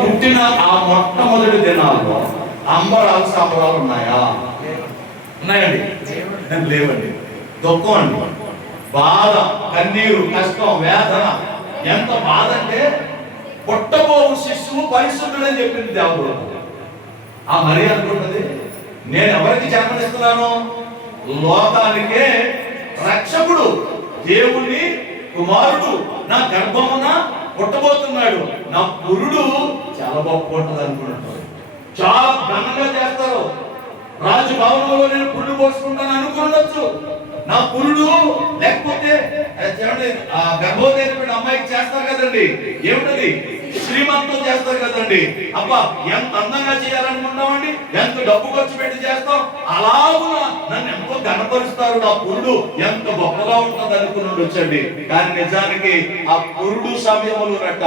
పుట్టిన ఆ మొట్టమొదటి దినాల్లో అంబరాలు సంబరాలు ఉన్నాయా? ఉన్నాయండి? లేవండి. దుఃఖం అండి, బాధ, కన్నీరు, కష్టం, వేదన. ఎంత బాధ అంటే పుట్టబోవు శిశువు పరిశుద్ధుడని చెప్పింది దేవుడు. ఆ మరి అనుకుంటుంది, నేను ఎవరికి జన్మనిస్తున్నాను? లోకానికే రక్షకుడు, దేవుని కుమారుడు నా గర్భమున పుట్టబోతున్నాడు. నా పురుడు చాలా గొప్ప ఉంటుంది అనుకుంటారు, చాలా ఘనంగా చేస్తారు. రాజు భవనంలో నేను పురుడు పోసుకుంటాను అనుకుండొచ్చు. నా పురుడు లేకపోతే గర్భవతి అమ్మాయికి చేస్తారు కదండి, ఏమిటది? శ్రీమంతం చేస్తారు కదండి. అబ్బా ఎంత అందంగా చేయాలనుకుంటామండి, ఎంత డబ్బు ఖర్చు పెట్టి చేస్తాం. అలాగునా నన్ను ఎంతో ఘనపరుస్తారు, నా పురుడు ఎంత గొప్పగా ఉంటుంది అనుకున్నాడు వచ్చండి. కానీ నిజానికి ఆ పురుడు సమయములోనట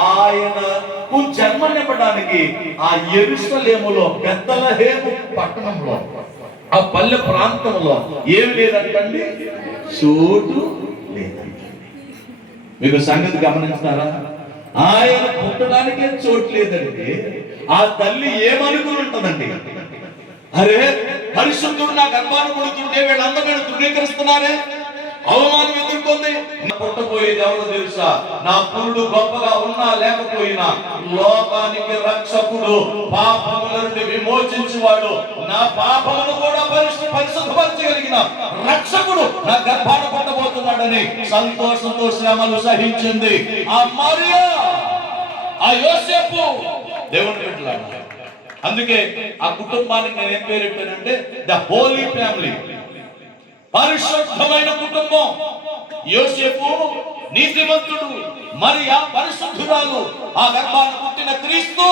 ఆయనకు జన్మనివ్వడానికి ఆ యెరూషలేములో బెత్లెహేము పట్టణంలో ఆ పల్లె ప్రాంతంలో ఏమి లేదంటండి, చోటు లేదంటండి. మీకు సంగతి గమనిస్తారా? ఆయన పుట్టడానికే చోటు లేదంటే ఆ తల్లి ఏమనుకుని ఉంటుందండి? అరే పరిశుద్ధుడు నా గర్భాన్ని పుడుతుంటే వీళ్ళందరూ ధృవీకరిస్తున్నారే, అవమానం ఎదుర్కొంది. పుట్టబోయేది ఎవరో తెలుసా? నా పురుడు గొప్పగా ఉన్నా లేకపోయినా లోకానికి రక్షకుడు, పాపముల నుండి విమోచించువాడు, నా పాపమును కూడా పరిశుద్ధపరచగలిగిన రక్షకుడు నా గర్భాన్ని పుట్టబోతున్నాడని సంతోషంతో శ్రమలు సహించింది ఆ మరియా, ఆ యోసేపు, దేవుని బిడ్డలారా. అందుకే ఆ కుటుంబానికి నేను ఏం పేరు పెట్టానంటే ద హోలీ ఫ్యామిలీ, పరిశుద్ధమైన కుటుంబం. యోసేపు నీతిమంతుడు, మరియా పరిశుద్ధురాలు, ఆ గర్భాన్ని పుట్టిన క్రీస్తు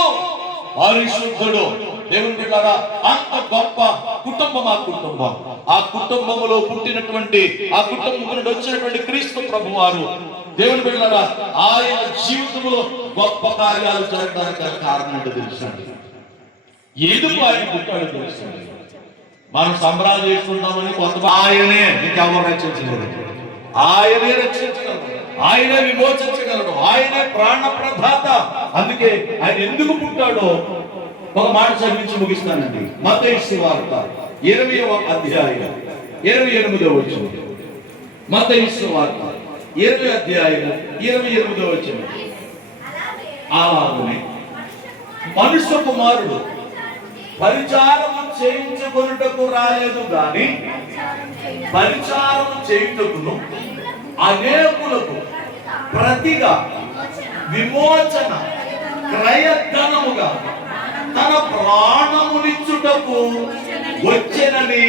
పరిశుద్ధుడు. దేవుని బిడ్డలారా, అంత గొప్ప కుటుంబం ఆ కుటుంబం. ఆ కుటుంబములో పుట్టినటువంటి, ఆ కుటుంబం నుండి వచ్చినటువంటి క్రీస్తు ప్రభువారు, దేవుని బిడ్డలారా, ఆయన జీవితంలో గొప్ప కార్యాలు జరగడానికి కారణం ఏంటో తెలుసండి. ఎందుకు ఆయన పుట్టాడు తెలుసండి? మనం సంబరాలు చేసుకుంటామని కొంత ఆయనే ఇంకెవరు రక్షించగలరు, ఆయనే రక్షించగలరు, ఆయనే విమోచించగలడు, ఆయనే ప్రాణ ప్రదాత. అందుకే ఆయన ఎందుకు పుట్టాడో ఒక మాట చదివించి ముగిస్తానండి. మత్తయి సువార్త 20వ అధ్యాయం 28వ వచనం. మత్తయి సువార్త 20వ అధ్యాయం 28వ వచనం. అలాగనే మనుష్య కుమారుడు పరిచారము చేయించుకొనుటకు రాలేదు గాని పరిచారము చేయుటకును అనేకులకు ప్రతిగా విమోచన క్రయధనముగా తన ప్రాణమునిచ్చుటకు వచ్చెనని.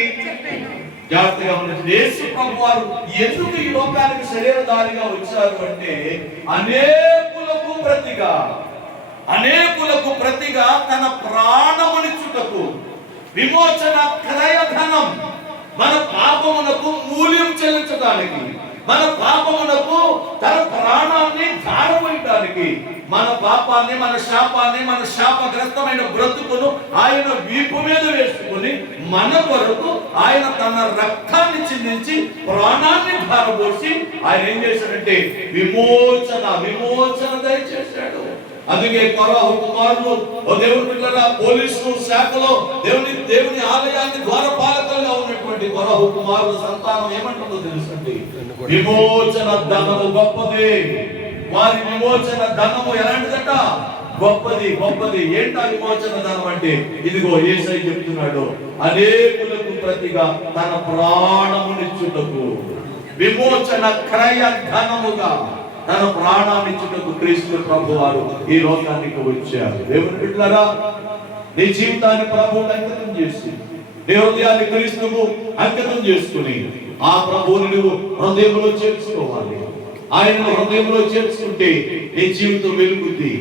జాగ్రత్తగా ఉన్నది. యేసు ప్రభువారు ఎందుకు ఈ లోకానికి శరీరధారిగా వచ్చారు అంటే అనేకులకు ప్రతిగా తన ప్రాణమునిచ్చుటకు, విమోచన క్రయధనం, మన పాపమునకు మూల్యం చెల్లించడానికి, మన పాపమునకు తన ప్రాణాన్ని ధారపోయడానికి, మన పాపాన్ని, మన శాపాన్ని, మన శాపగ్రస్తమైన బ్రతుకును ఆయన వీపు మీద వేసుకుని మన కొరకు ఆయన తన రక్తాన్ని చిందించి ప్రాణాన్ని ధారపోసి ఆయన ఏం చేశాడంటే విమోచన దయచేశాడు. అందుకే కొరాహు కుమారులు, దేవుని బిడ్డల పోలీసు శాఖలో దేవుని ఆలయాన్ని ద్వారపాలకులుగా ఉన్నటువంటి కొరాహు కుమారుల సంతానం ఏమంటుందో తెలుసండి, విమోచన ధనము గొప్పది. వారి విమోచన ధనము ఎలాంటిదట? గొప్పది. ఏంటా విమోచన ధనం అంటే? ఇదిగో యేసయ్య చెప్తున్నాడు, అనేకులకు ప్రతిగా తన ప్రాణమునిచ్చుటకు, విమోచన క్రయ ధనముగా తన ప్రాణాన్నిచ్చుటకు క్రీస్తు ప్రభువారు ఈ లోకానికి వచ్చారు. దేవుని బిడ్డలారా, నీ జీవితాన్ని ప్రభువుకు అంకితం చేసి, నీ హృదయాన్ని క్రీస్తుకు అంకితం చేసుకుని ఆ ప్రభువుని నువ్వు హృదయంలో చేర్చుకోవాలి. ఆయన హృదయంలో చేర్చుకుంటే నీ జీవితం వెలుగుద్ది.